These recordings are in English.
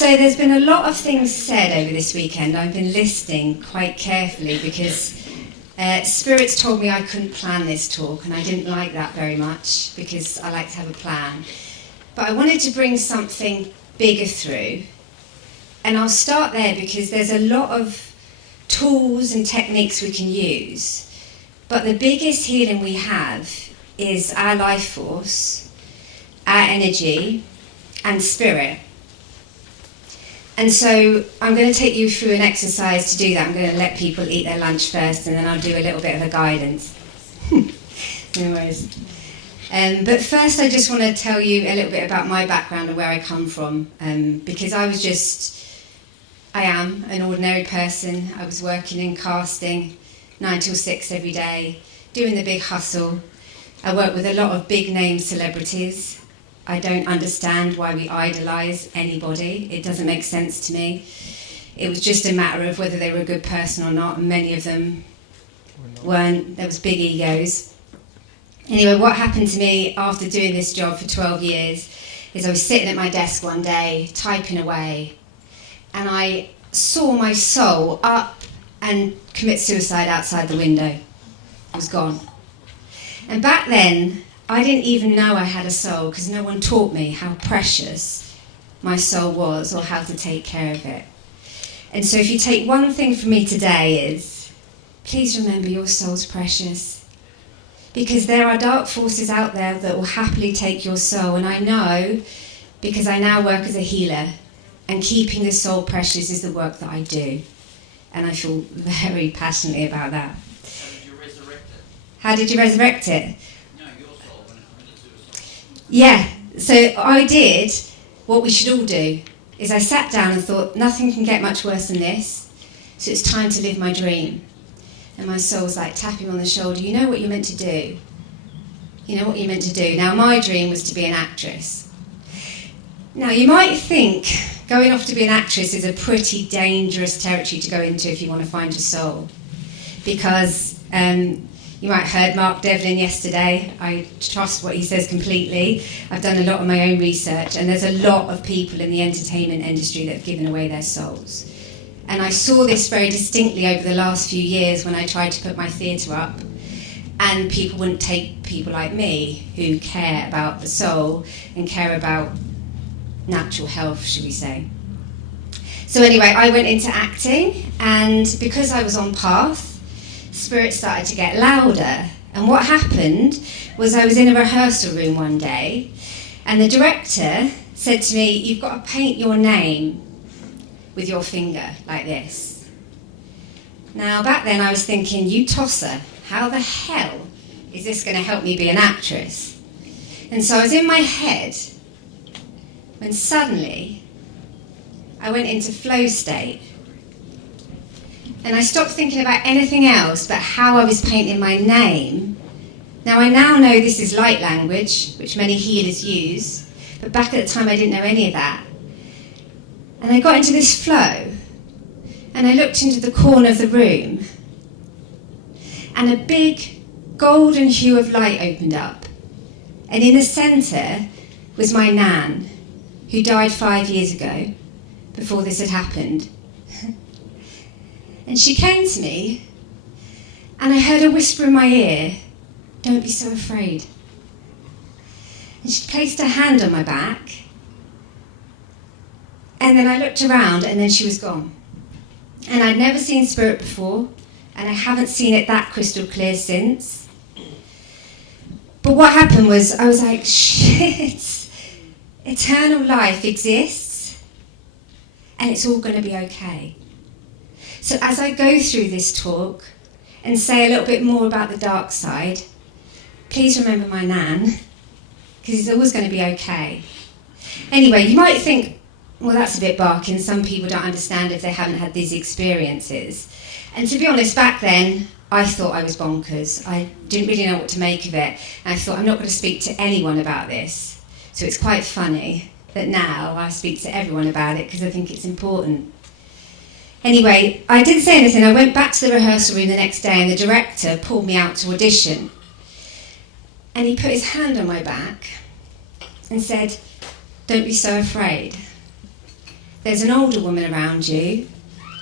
So there's been a lot of things said over this weekend. I've been listening quite carefully because spirits told me I couldn't plan this talk, and I didn't like that very much because I like to have a plan. But I wanted to bring something bigger through, and I'll start there because there's a lot of tools and techniques we can use, but the biggest healing we have is our life force, our energy, and spirit. And so I'm going to take you through an exercise to do that. I'm going to let people eat their lunch first, and then I'll do a little bit of a guidance. No worries. But first I just want to tell you a little bit about my background and where I come from, because I am an ordinary person. I was working in casting 9 till 6 every day, doing the big hustle. I work with a lot of big name celebrities. I don't understand why we idolise anybody. It doesn't make sense to me. It was just a matter of whether they were a good person or not, and many of them weren't. There was big egos. Anyway, what happened to me after doing this job for 12 years is I was sitting at my desk one day, typing away, and I saw my soul up and commit suicide outside the window. It was gone. And back then, I didn't even know I had a soul because no one taught me how precious my soul was or how to take care of it. And so if you take one thing from me today is, please remember your soul's precious. Because there are dark forces out there that will happily take your soul. And I know, because I now work as a healer, and keeping the soul precious is the work that I do. And I feel very passionately about that. How did you resurrect it? How did you resurrect it? Yeah, So I did what we should all do, is I sat down and thought, nothing can get much worse than this, so it's time to live my dream. And my soul was like tapping me on the shoulder, you know what you're meant to do. You know what you're meant to do. Now my dream was to be an actress. Now you might think going off to be an actress is a pretty dangerous territory to go into if you want to find your soul. Because you might have heard Mark Devlin yesterday. I trust what he says completely. I've done a lot of my own research, and there's a lot of people in the entertainment industry that have given away their souls. And I saw this very distinctly over the last few years when I tried to put my theatre up, and people wouldn't take people like me who care about the soul and care about natural health, should we say. So anyway, I went into acting, and because I was on path, spirit started to get louder. And what happened was I was in a rehearsal room one day, and the director said to me, you've got to paint your name with your finger like this. Now back then I was thinking, you tosser, how the hell is this going to help me be an actress? And so I was in my head when suddenly I went into flow state. And I stopped thinking about anything else but how I was painting my name. Now I now know this is light language, which many healers use, but back at the time I didn't know any of that. And I got into this flow, and I looked into the corner of the room, and a big golden hue of light opened up. And in the centre was my nan, who died 5 years ago, before this had happened. And she came to me, and I heard her whisper in my ear, don't be so afraid. And she placed her hand on my back, and then I looked around, and then she was gone. And I'd never seen spirit before, and I haven't seen it that crystal clear since. But what happened was, I was like, shit, eternal life exists, and it's all going to be okay. So as I go through this talk and say a little bit more about the dark side, please remember my nan, because it's always going to be okay. Anyway, you might think, well, that's a bit barking. Some people don't understand if they haven't had these experiences. And to be honest, back then, I thought I was bonkers. I didn't really know what to make of it. And I thought, I'm not going to speak to anyone about this. So it's quite funny that now I speak to everyone about it because I think it's important. Anyway, I didn't say anything. I went back to the rehearsal room the next day, and the director pulled me out to audition. And he put his hand on my back and said, don't be so afraid. there's an older woman around you,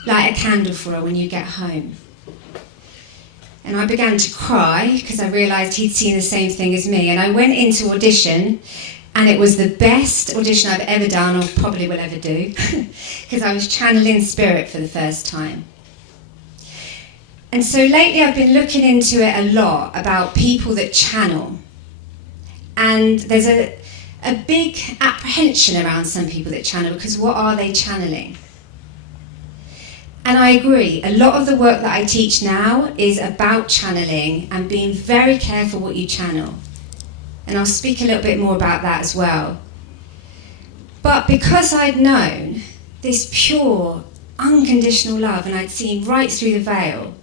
light a candle for her when you get home. And I began to cry because I realised he'd seen the same thing as me. And I went into audition, and it was the best audition I've ever done, or probably will ever do, because I was channeling spirit for the first time. And so lately I've been looking into it a lot about people that channel. And there's a big apprehension around some people that channel, because what are they channeling? And I agree, a lot of the work that I teach now is about channeling and being very careful what you channel. And I'll speak a little bit more about that as well. But because I'd known this pure, unconditional love, and I'd seen right through the veil,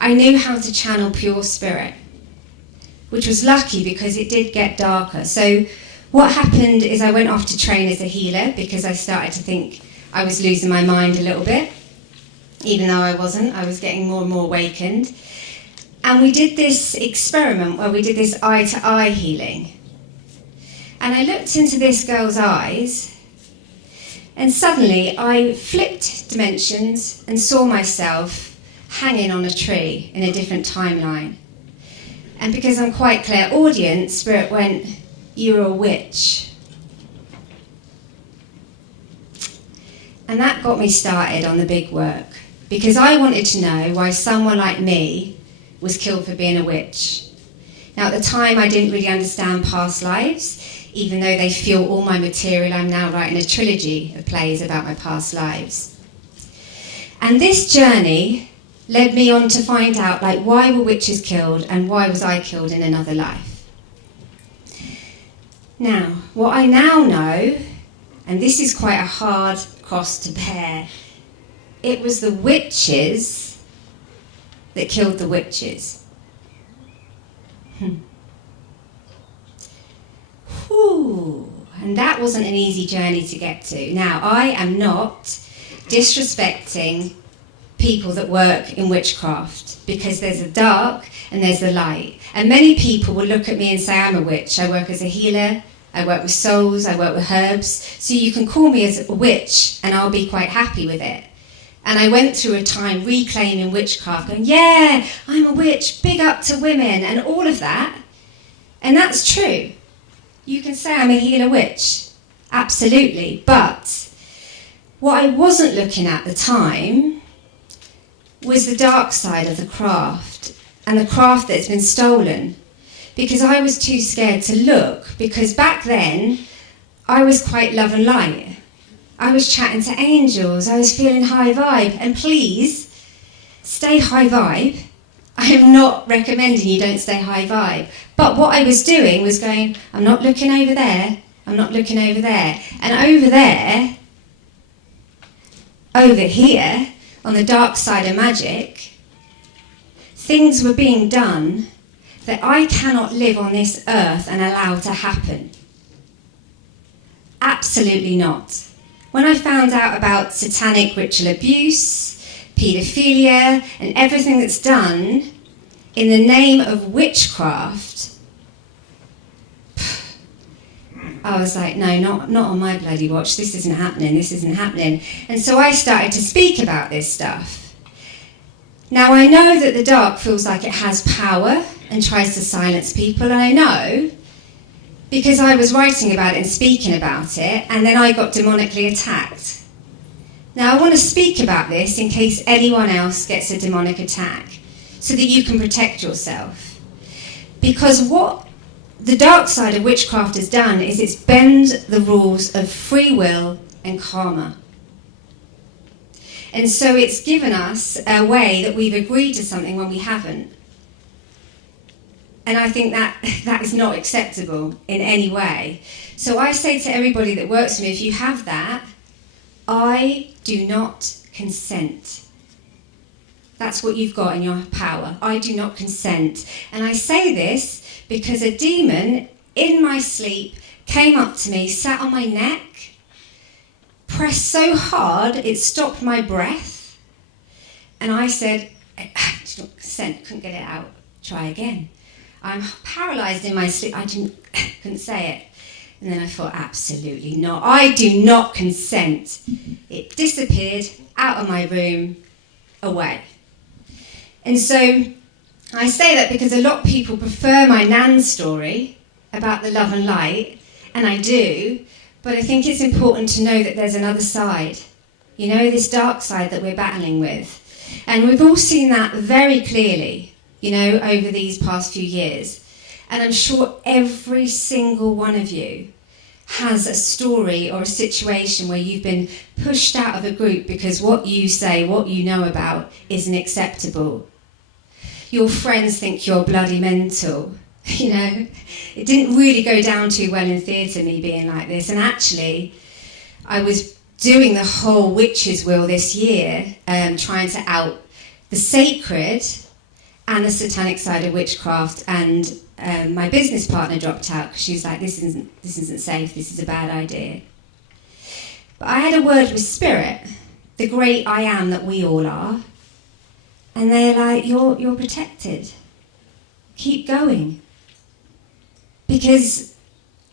I knew how to channel pure spirit, which was lucky because it did get darker. So what happened is I went off to train as a healer because I started to think I was losing my mind a little bit. Even though I wasn't, I was getting more and more awakened. And we did this experiment where we did this eye-to-eye healing. And I looked into this girl's eyes, and suddenly I flipped dimensions and saw myself hanging on a tree in a different timeline. And because I'm quite clairaudient, Spirit went, "You're a witch." And that got me started on the big work, because I wanted to know why someone like me was killed for being a witch. Now at the time I didn't really understand past lives, even though they fuel all my material. I'm now writing a trilogy of plays about my past lives. And this journey led me on to find out, like, why were witches killed and why was I killed in another life? Now, what I now know, and this is quite a hard cross to bear, it was the witches that killed the witches. Whew. And that wasn't an easy journey to get to. Now, I am not disrespecting people that work in witchcraft, because there's the dark and there's the light. And many people will look at me and say, I'm a witch. I work as a healer, I work with souls, I work with herbs. So you can call me as a witch and I'll be quite happy with it. And I went through a time reclaiming witchcraft, going, yeah, I'm a witch, big up to women, and all of that. And that's true. You can say I'm a healer witch, absolutely. But what I wasn't looking at the time was the dark side of the craft, and the craft that's been stolen. Because I was too scared to look, because back then I was quite love and light. I was chatting to angels, I was feeling high vibe, and please, stay high vibe. I am not recommending you don't stay high vibe. But what I was doing was going, I'm not looking over there, I'm not looking over there. And over there, over here, on the dark side of magic, things were being done that I cannot live on this earth and allow to happen. Absolutely not. When I found out about satanic ritual abuse, paedophilia, and everything that's done in the name of witchcraft, I was like, no, not on my bloody watch. This isn't happening. And so I started to speak about this stuff. Now I know that the dark feels like it has power and tries to silence people, and I know because I was writing about it and speaking about it, and then I got demonically attacked. Now I want to speak about this in case anyone else gets a demonic attack, so that you can protect yourself. Because what the dark side of witchcraft has done is it's bent the rules of free will and karma. And so it's given us a way that we've agreed to something when we haven't. And I think that is not acceptable in any way. So I say to everybody that works with me, if you have that, I do not consent. That's what you've got in your power. I do not consent. And I say this because a demon in my sleep came up to me, sat on my neck, pressed so hard it stopped my breath. And I said, I do not consent, couldn't get it out, try again. I'm paralysed in my sleep. I couldn't say it. And then I thought, absolutely not. I do not consent. It disappeared out of my room, away. And so I say that because a lot of people prefer my Nan's story about the love and light, and I do, but I think it's important to know that there's another side, this dark side that we're battling with. And we've all seen that very clearly, over these past few years. And I'm sure every single one of you has a story or a situation where you've been pushed out of a group because what you say, what you know about, isn't acceptable. Your friends think you're bloody mental. It didn't really go down too well in theatre, me being like this. And actually, I was doing the whole witch's wheel this year, trying to out the sacred and the satanic side of witchcraft. And my business partner dropped out because she was like, this isn't safe, this is a bad idea. But I had a word with Spirit, the great I am that we all are. And they're like, you're protected. Keep going. Because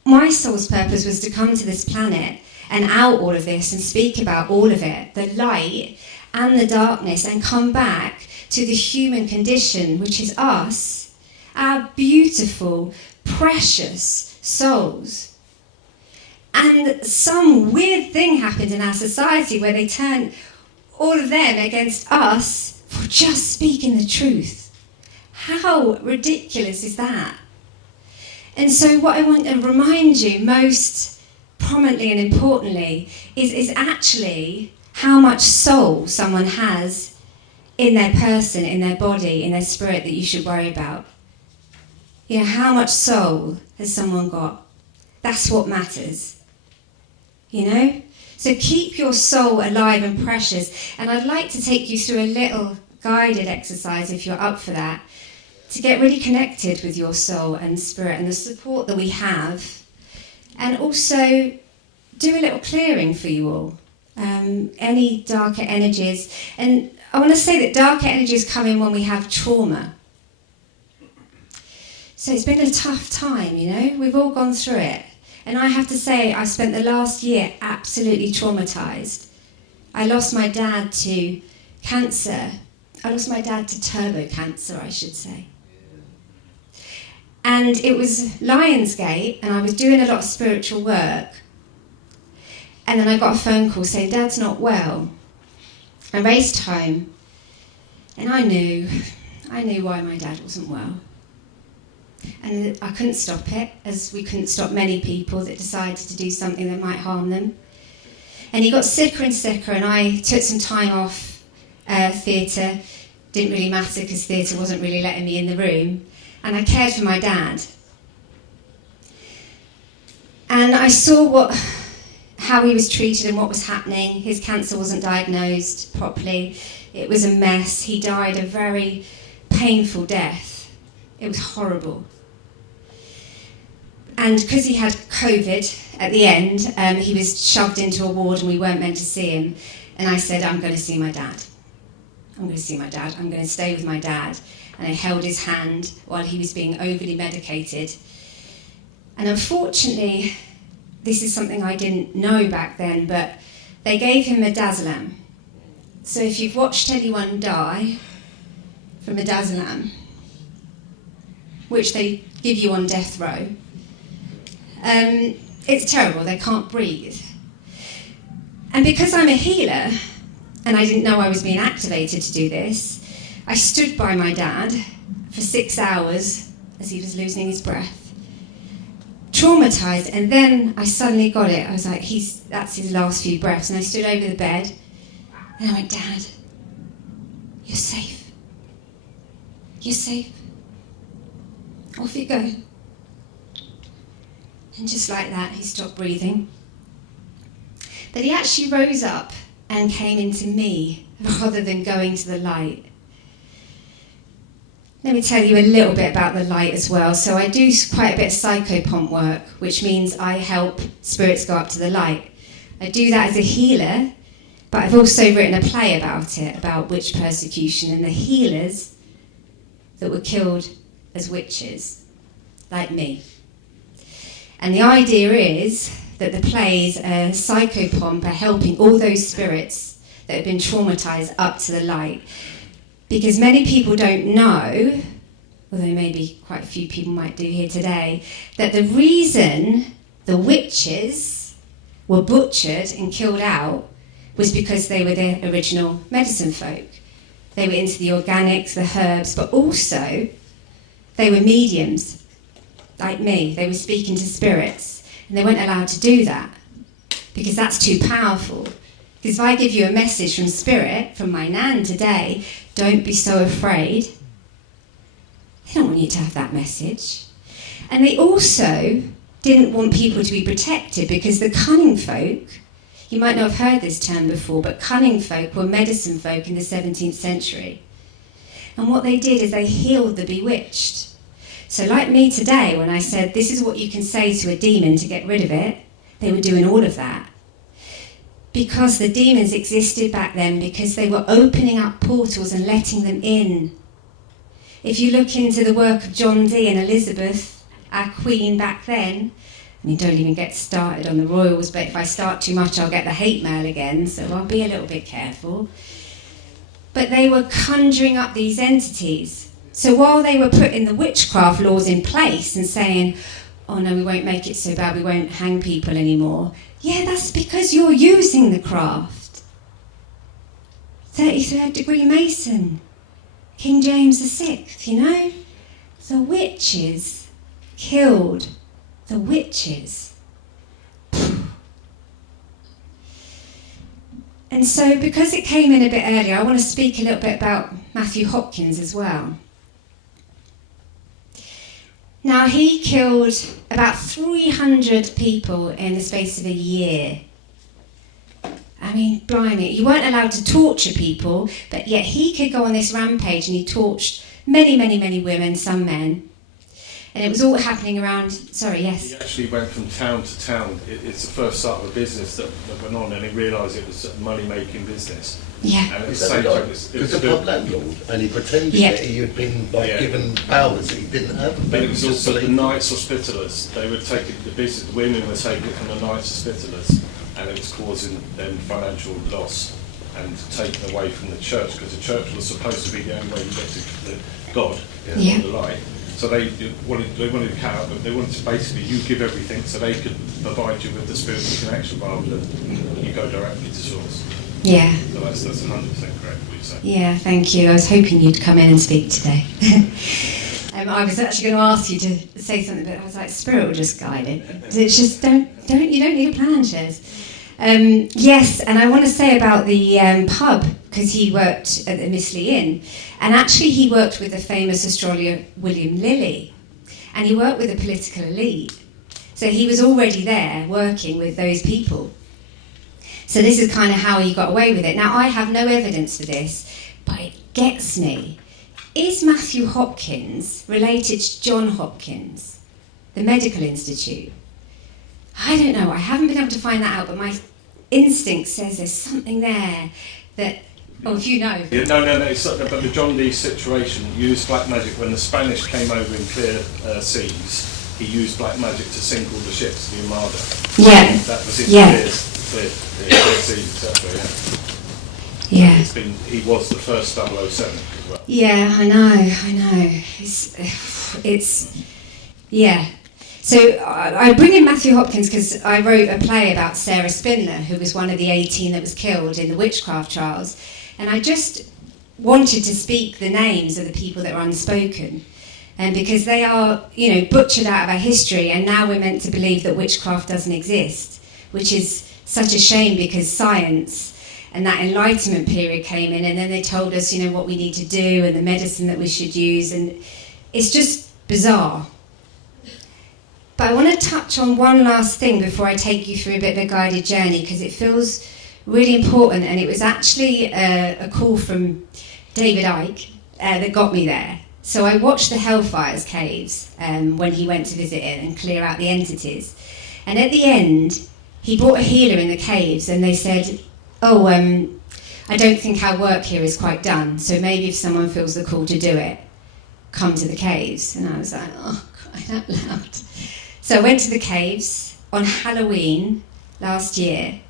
my soul's purpose was to come to this planet and out all of this and speak about all of it, the light and the darkness, and come back to the human condition, which is us, our beautiful, precious souls. And some weird thing happened in our society where they turned all of them against us for just speaking the truth. How ridiculous is that? And so what I want to remind you most prominently and importantly is actually how much soul someone has in their person, in their body, in their spirit that you should worry about. How much soul has someone got? That's what matters. So keep your soul alive and precious. And I'd like to take you through a little guided exercise, if you're up for that, to get really connected with your soul and spirit and the support that we have. And also do a little clearing for you all. Any darker energies. And I want to say that darker energies come in when we have trauma. So it's been a tough time, We've all gone through it. And I have to say, I spent the last year absolutely traumatised. I lost my dad to cancer. I lost my dad to turbo cancer, I should say. And it was Lionsgate, and I was doing a lot of spiritual work. And then I got a phone call saying, Dad's not well. I raced home, and I knew why my dad wasn't well. And I couldn't stop it, as we couldn't stop many people that decided to do something that might harm them. And he got sicker and sicker, and I took some time off theatre. Didn't really matter because theatre wasn't really letting me in the room. And I cared for my dad. And I saw how he was treated and what was happening. His cancer wasn't diagnosed properly. It was a mess. He died a very painful death. It was horrible. And because he had COVID at the end, he was shoved into a ward and we weren't meant to see him. And I said, I'm going to see my dad. I'm going to see my dad. I'm going to stay with my dad. And I held his hand while he was being overly medicated. And unfortunately, this is something I didn't know back then, but they gave him midazolam. So if you've watched anyone die from midazolam, which they give you on death row, it's terrible. They can't breathe. And because I'm a healer, and I didn't know I was being activated to do this, I stood by my dad for 6 hours as he was losing his breath, traumatised, and then I suddenly got it. I was like, that's his last few breaths. And I stood over the bed, and I went, Dad, you're safe. You're safe. Off you go. And just like that, he stopped breathing. But he actually rose up and came into me rather than going to the light. Let me tell you a little bit about the light as well. So I do quite a bit of psychopomp work, which means I help spirits go up to the light. I do that as a healer, but I've also written a play about it, about witch persecution and the healers that were killed as witches, like me. And the idea is that the plays, Psychopomp, are helping all those spirits that have been traumatised up to the light. Because many people don't know, although maybe quite a few people might do here today, that the reason the witches were butchered and killed out was because they were the original medicine folk. They were into the organics, the herbs, but also they were mediums, like me. They were speaking to spirits, and they weren't allowed to do that because that's too powerful. Because if I give you a message from spirit, from my nan today, don't be so afraid, they don't want you to have that message. And they also didn't want people to be protected because the cunning folk, you might not have heard this term before, but cunning folk were medicine folk in the 17th century. And what they did is they healed the bewitched. So like me today, when I said, this is what you can say to a demon to get rid of it, they were doing all of that. Because the demons existed back then, because they were opening up portals and letting them in. If you look into the work of John Dee and Elizabeth, our queen back then, I mean, don't even get started on the royals, but if I start too much, I'll get the hate mail again, so I'll be a little bit careful. But they were conjuring up these entities. So while they were putting the witchcraft laws in place and saying, oh no, we won't make it so bad, we won't hang people anymore. Yeah, that's because you're using the craft. 33rd degree Mason, King James VI, you know? The witches killed the witches. And so because it came in a bit earlier, I want to speak a little bit about Matthew Hopkins as well. Now, he killed about 300 people in the space of a year. I mean, blimey, you weren't allowed to torture people, but yet he could go on this rampage and he tortured many, many, many women, some men. And it was all happening around, sorry, yes? He actually went from town to town. It's the first start of a business that went on, and he realised it was a money-making business. Yeah. And at the same time, it was a pub landlord, and he pretended that he had been given powers that he didn't have. But it was also the Knights Hospitallers. They were taking the business. The women were taking it from the Knights Hospitallers, and it was causing them financial loss and taken away from the church, because the church was supposed to be the only way you get to God, the light. So they wanted to cut out, they wanted to basically, you give everything so they could provide you with the spiritual connection rather than you go directly to source. Yeah. So that's 100% correct what you say. Yeah, thank you. I was hoping you'd come in and speak today. I was actually going to ask you to say something, but I was like, Spirit will just guide it. It's just you don't need a plan, Shez. Yes, and I want to say about the pub, because he worked at the Miss Lee Inn, and actually he worked with the famous astrologer William Lilly, and he worked with the political elite. So he was already there working with those people. So this is kind of how he got away with it. Now, I have no evidence for this, but it gets me. Is Matthew Hopkins related to John Hopkins, the Medical Institute? I don't know, I haven't been able to find that out, but my instinct says there's something there that, if you know. Yeah, no, it's not, but the John Dee situation used black magic when the Spanish came over in clear seas. He used black magic to sink all the ships, the Armada. Yeah. That was his clear seas, etc. Yeah. He was the first 007 as well. Yeah, I know. It's yeah. So I bring in Matthew Hopkins because I wrote a play about Sarah Spindler, who was one of the 18 that was killed in the witchcraft trials. And I just wanted to speak the names of the people that were unspoken. And because they are, butchered out of our history, and now we're meant to believe that witchcraft doesn't exist, which is such a shame because science and that Enlightenment period came in, and then they told us, what we need to do and the medicine that we should use, and it's just bizarre. But I want to touch on one last thing before I take you through a bit of a guided journey, because it feels really important, and it was actually a call from David Icke that got me there. So I watched the Hellfires Caves when he went to visit it and clear out the entities. And at the end, he brought a healer in the caves, and they said, I don't think our work here is quite done, so maybe if someone feels the call to do it, come to the caves. And I was like, oh, crying out loud. So I went to the caves on Halloween last year.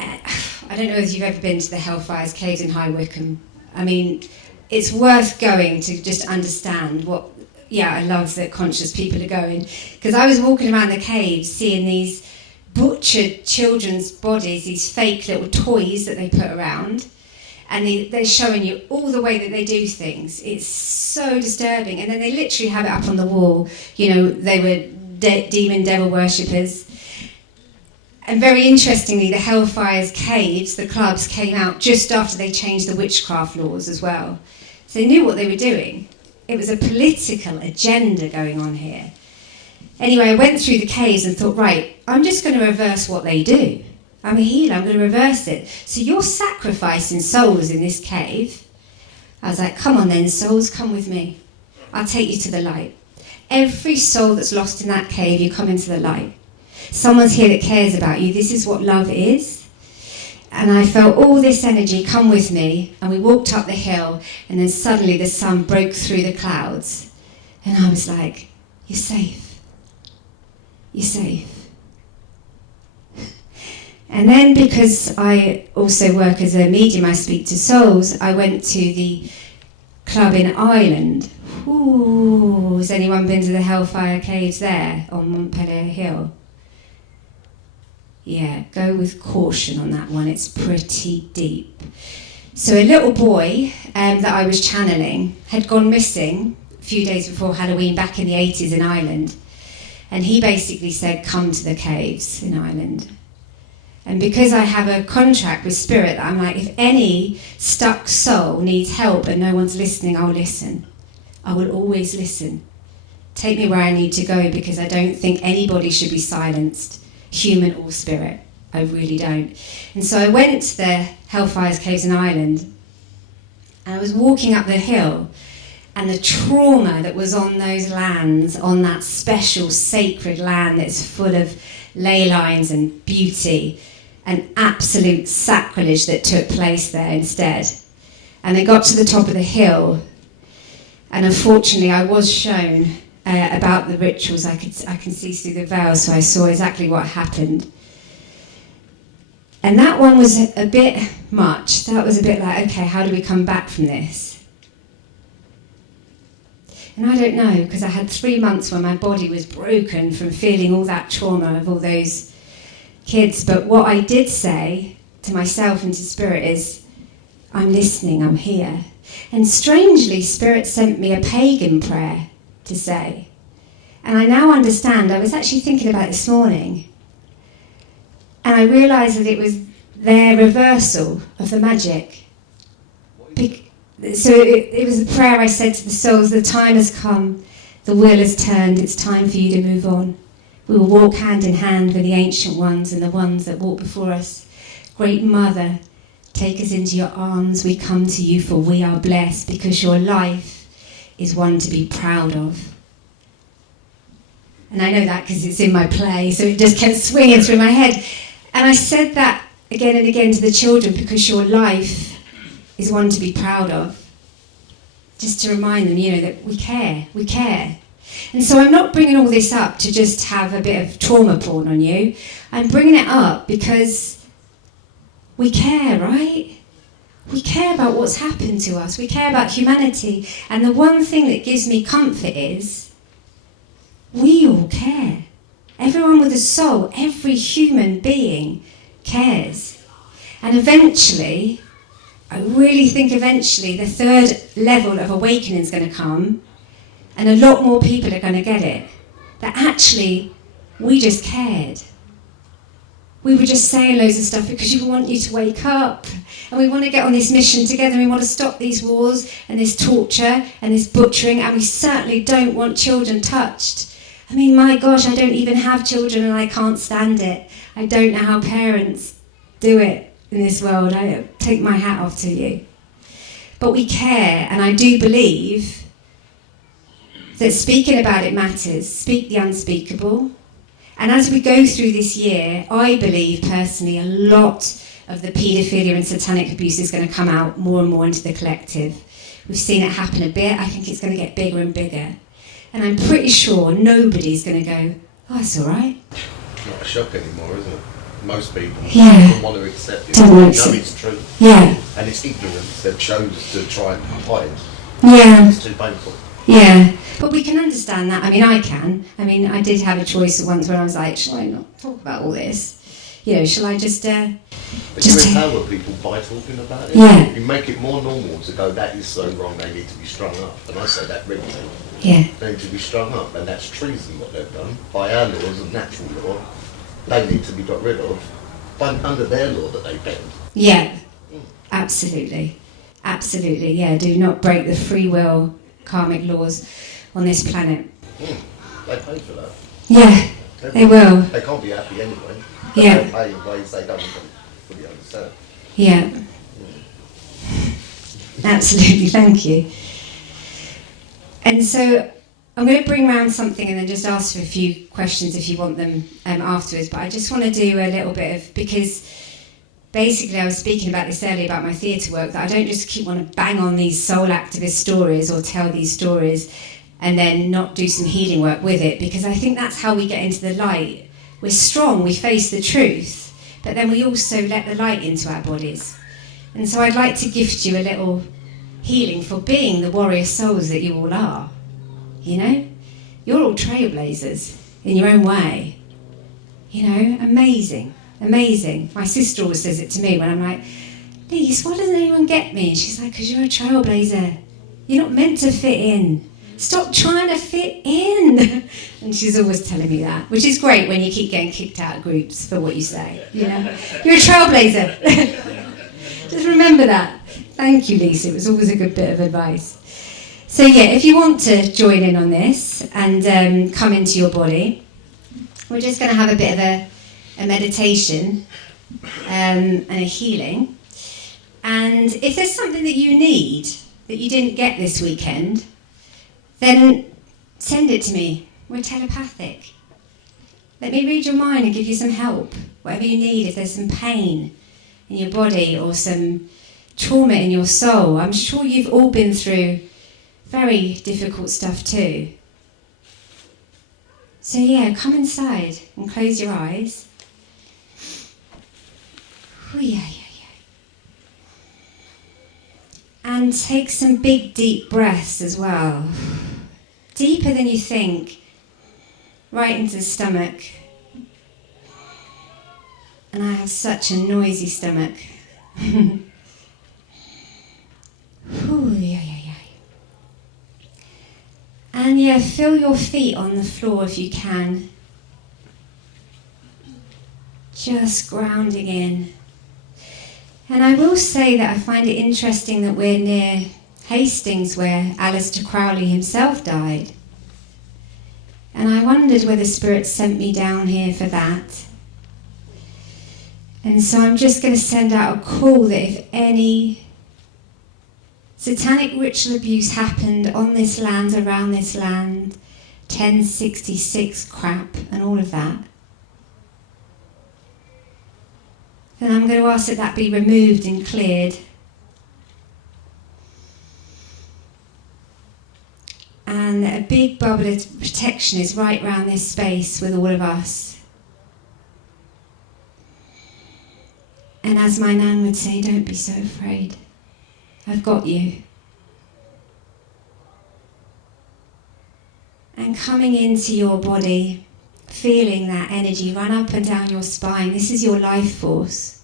I don't know if you've ever been to the Hellfires Caves in High Wycombe. I mean, it's worth going to just understand what, I love that conscious people are going. Because I was walking around the caves seeing these butchered children's bodies, these fake little toys that they put around. And they're showing you all the way that they do things. It's so disturbing. And then they literally have it up on the wall. You know, they were demon devil worshippers. And very interestingly, the Hellfires Caves, the clubs, came out just after they changed the witchcraft laws as well. So they knew what they were doing. It was a political agenda going on here. Anyway, I went through the caves and thought, right, I'm just going to reverse what they do. I'm a healer, I'm going to reverse it. So you're sacrificing souls in this cave. I was like, come on then, souls, come with me. I'll take you to the light. Every soul that's lost in that cave, you come into the light. Someone's here that cares about you. This is what love is. And I felt all this energy come with me, and we walked up the hill, and then suddenly the sun broke through the clouds. And I was like, you're safe. You're safe. And then, because I also work as a medium, I speak to souls, I went to the club in Ireland. Ooh, has anyone been to the Hellfire Caves there on Montpellier Hill? Yeah, go with caution on that one, it's pretty deep. So a little boy that I was channeling had gone missing a few days before Halloween back in the 80s in Ireland. And he basically said, come to the caves in Ireland. And because I have a contract with Spirit, I'm like, if any stuck soul needs help and no one's listening, I'll listen. I will always listen. Take me where I need to go, because I don't think anybody should be silenced, human or spirit. I really don't. And so I went to the Hellfires Caves in Ireland, and I was walking up the hill, and the trauma that was on those lands, on that special sacred land that's full of ley lines and beauty, and absolute sacrilege that took place there instead. And I got to the top of the hill, and unfortunately I was shown about the rituals. I can see through the veil, so I saw exactly what happened. And that one was a bit much. That was a bit like, okay, how do we come back from this? And I don't know, because I had 3 months where my body was broken from feeling all that trauma of all those kids. But what I did say to myself and to Spirit is, I'm listening, I'm here. And strangely, Spirit sent me a pagan prayer to say. And I now understand. I was actually thinking about it this morning. And I realised that it was their reversal of the magic. So it was a prayer I said to the souls, the time has come, the wheel has turned, it's time for you to move on. We will walk hand in hand with the ancient ones and the ones that walk before us. Great Mother, take us into your arms, we come to you, for we are blessed, because your life is one to be proud of. And I know that because it's in my play, so it just kept swinging through my head. And I said that again and again to the children, because your life is one to be proud of. Just to remind them, that we care. And so I'm not bringing all this up to just have a bit of trauma porn on you. I'm bringing it up because we care, right? We care about what's happened to us. We care about humanity. And the one thing that gives me comfort is we all care. Everyone with a soul, every human being cares. And eventually, I really think eventually the third level of awakening is going to come, and a lot more people are going to get it. That actually, we just cared. We were just saying loads of stuff because we want you to wake up, and we want to get on this mission together. We want to stop these wars and this torture and this butchering, and we certainly don't want children touched. I mean, my gosh, I don't even have children and I can't stand it. I don't know how parents do it in this world. I take my hat off to you. But we care, and I do believe that speaking about it matters. Speak the unspeakable. And as we go through this year, I believe personally a lot of the paedophilia and satanic abuse is going to come out more and more into the collective. We've seen it happen a bit. I think it's going to get bigger and bigger. And I'm pretty sure nobody's going to go, oh, that's all right. It's not a shock anymore, is it? Most people Yeah. don't want to accept it. Don't They know accept- it's true. Yeah, And it's ignorance they've chosen to try and hide. yeah, It's too painful. yeah. But we can understand that. I mean, I can. I mean, I did have a choice once when I was like, shall I not talk about all this? You know, shall I just... But Just you to- empower people by talking about it. Yeah. You make it more normal to go, that is so wrong, they need to be strung up. And I say that regularly. Yeah, They need to be strung up, and that's treason what they've done. By our laws of natural law, they need to be got rid of under their law that they bend. yeah, absolutely. Absolutely, yeah. Do not break the free will karmic laws on this planet. They pay for that. Yeah, they will. They can't be happy anyway. But Yeah. they pay in ways they don't even fully understand. Yeah. Absolutely, thank you. And so I'm going to bring round something and then just ask for a few questions if you want them afterwards. But I just want to do a little bit of, because basically I was speaking about this earlier about my theatre work, that I don't just keep want to bang on these soul activist stories or tell these stories and then not do some healing work with it, because I think that's how we get into the light. We're strong, we face the truth, but then we also let the light into our bodies. And so I'd like to gift you a little healing for being the warrior souls that you all are. You know? You're all trailblazers in your own way. You know? Amazing. Amazing. My sister always says it to me when I'm like, Lise, why doesn't anyone get me? And she's like, because you're a trailblazer. You're not meant to fit in. Stop trying to fit in. And she's always telling me that, which is great when you keep getting kicked out of groups for what you say. You know? You're a trailblazer. Just remember that. Thank you, Lisa. It was always a good bit of advice. So yeah, if you want to join in on this and come into your body, we're just going to have a bit of a meditation and a healing. And if there's something that you need that you didn't get this weekend, then send it to me. We're telepathic. Let me read your mind and give you some help. Whatever you need, if there's some pain in your body or some trauma in your soul. I'm sure you've all been through very difficult stuff too. So yeah, come inside and close your eyes. Ooh, yeah. And take some big, deep breaths as well. Deeper than you think. Right into the stomach. And I have such a noisy stomach. Ooh, yeah. And yeah, feel your feet on the floor if you can. Just grounding in. And I will say that I find it interesting that we're near Hastings, where Aleister Crowley himself died. And I wondered whether Spirit sent me down here for that. And so I'm just going to send out a call that if any satanic ritual abuse happened on this land, around this land, 1066 crap and all of that, then I'm going to ask that that be removed and cleared. And a big bubble of protection is right round this space with all of us. And as my nan would say, don't be so afraid. I've got you. And coming into your body, feeling that energy run up and down your spine. This is your life force.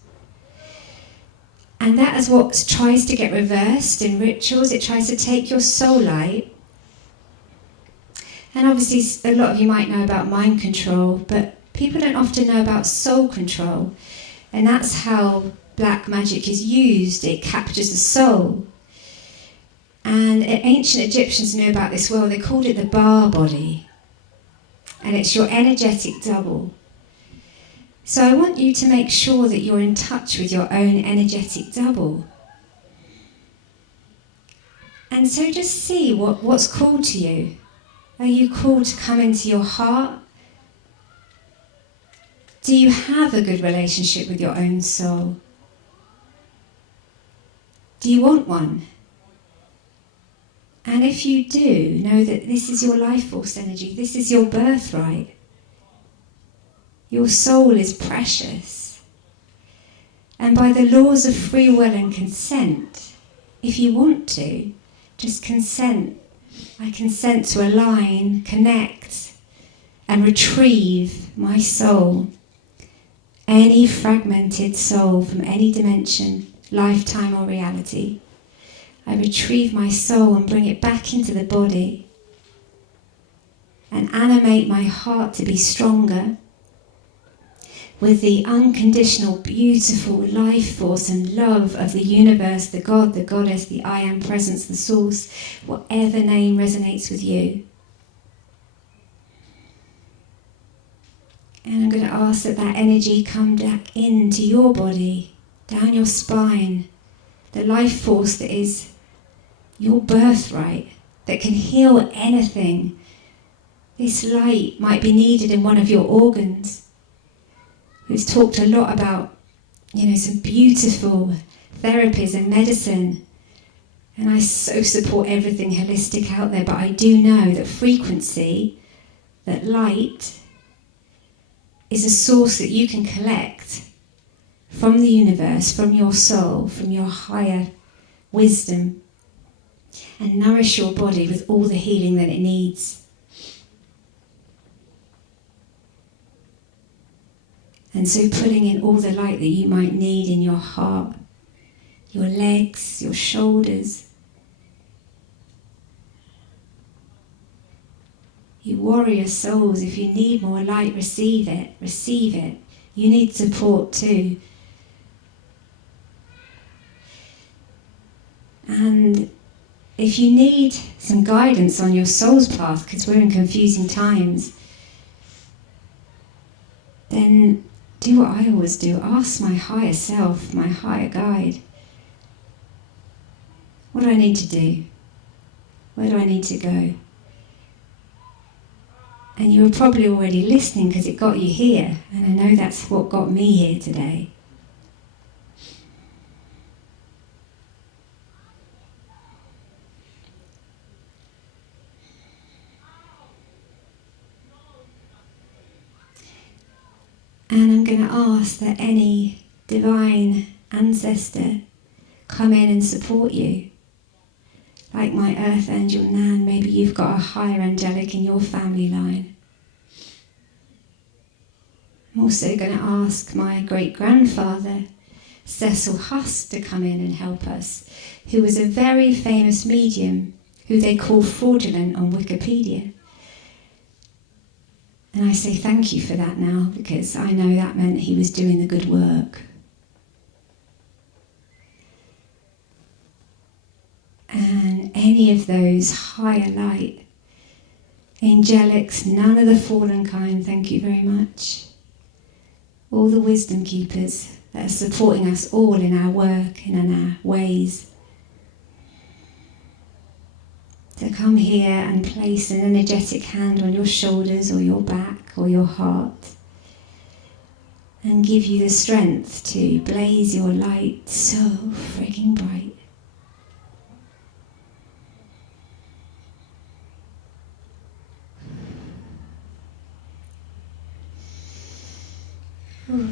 And that is what tries to get reversed in rituals. It tries to take your soul light. And obviously a lot of you might know about mind control, but people don't often know about soul control. And that's how black magic is used. It captures the soul. And ancient Egyptians knew about this well. They called it the Ba body. And it's your energetic double. So I want you to make sure that you're in touch with your own energetic double. And so just see what's called to you. Are you called to come into your heart? Do you have a good relationship with your own soul? Do you want one? And if you do, know that this is your life force energy, this is your birthright. Your soul is precious. And by the laws of free will and consent, if you want to, just consent. I consent to align, connect, and retrieve my soul. Any fragmented soul from any dimension, lifetime or reality. I retrieve my soul and bring it back into the body and animate my heart to be stronger with the unconditional, beautiful life force and love of the universe, the God, the Goddess, the I Am Presence, the Source, whatever name resonates with you. And I'm going to ask that energy come back into your body, down your spine, the life force that is your birthright, that can heal anything. This light might be needed in one of your organs. We've talked a lot about, some beautiful therapies and medicine. And I so support everything holistic out there, but I do know that frequency, that light, is a source that you can collect from the universe, from your soul, from your higher wisdom, and nourish your body with all the healing that it needs. And so pulling in all the light that you might need in your heart, your legs, your shoulders. You warrior souls, if you need more light, receive it, receive it. You need support too. And if you need some guidance on your soul's path, because we're in confusing times, then do what I always do. Ask my higher self, my higher guide. What do I need to do? Where do I need to go? And you were probably already listening because it got you here. And I know that's what got me here today. And I'm going to ask that any divine ancestor come in and support you. Like my earth angel Nan, maybe you've got a higher angelic in your family line. I'm also going to ask my great-grandfather, Cecil Huss, to come in and help us, who was a very famous medium, who they call fraudulent on Wikipedia. And I say thank you for that now, because I know that meant he was doing the good work. And any of those higher light, angelics, none of the fallen kind, thank you very much. All the wisdom keepers that are supporting us all in our work and in our ways. To come here and place an energetic hand on your shoulders or your back or your heart and give you the strength to blaze your light so frigging bright. Ooh,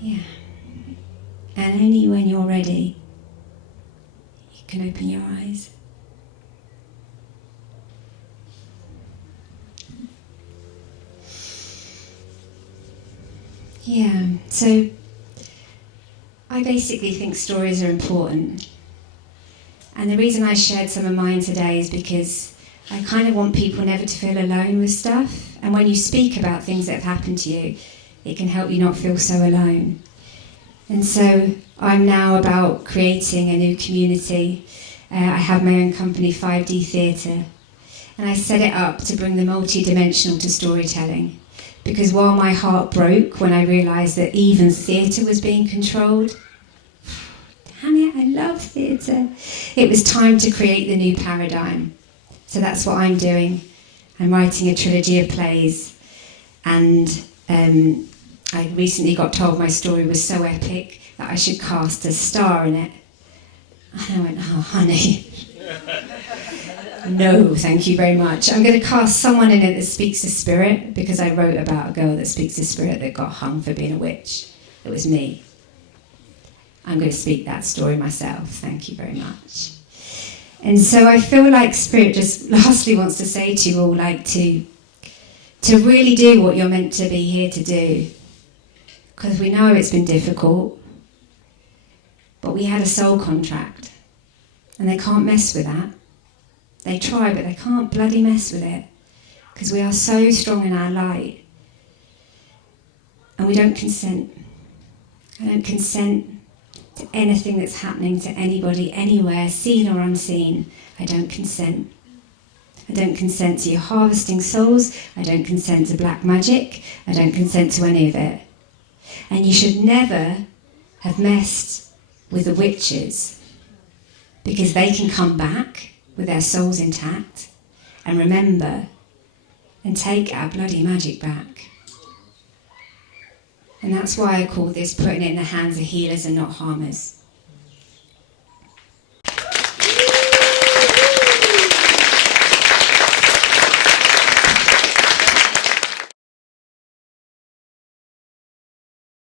yeah. And only when you're ready, you can open your eyes. Yeah, so I basically think stories are important. And the reason I shared some of mine today is because I kind of want people never to feel alone with stuff. And when you speak about things that have happened to you, it can help you not feel so alone. And so I'm now about creating a new community. I have my own company, 5D Theatre. And I set it up to bring the multi-dimensional to storytelling. Because while my heart broke when I realised that even theatre was being controlled, damn it, I love theatre. It was time to create the new paradigm. So that's what I'm doing. I'm writing a trilogy of plays. And I recently got told my story was so epic that I should cast a star in it. And I went, oh, honey. No, thank you very much. I'm going to cast someone in it that speaks to spirit, because I wrote about a girl that speaks to spirit that got hung for being a witch. It was me. I'm going to speak that story myself. Thank you very much. And so I feel like Spirit just lastly wants to say to you all, like, to really do what you're meant to be here to do. Because we know it's been difficult, but we had a soul contract, and they can't mess with that. They try, but they can't bloody mess with it, because we are so strong in our light, and we don't consent. I don't consent to anything that's happening to anybody, anywhere, seen or unseen. I don't consent. I don't consent to you harvesting souls. I don't consent to black magic. I don't consent to any of it. And you should never have messed with the witches, because they can come back with their souls intact and remember and take our bloody magic back. And that's why I call this putting it in the hands of healers and not harmers.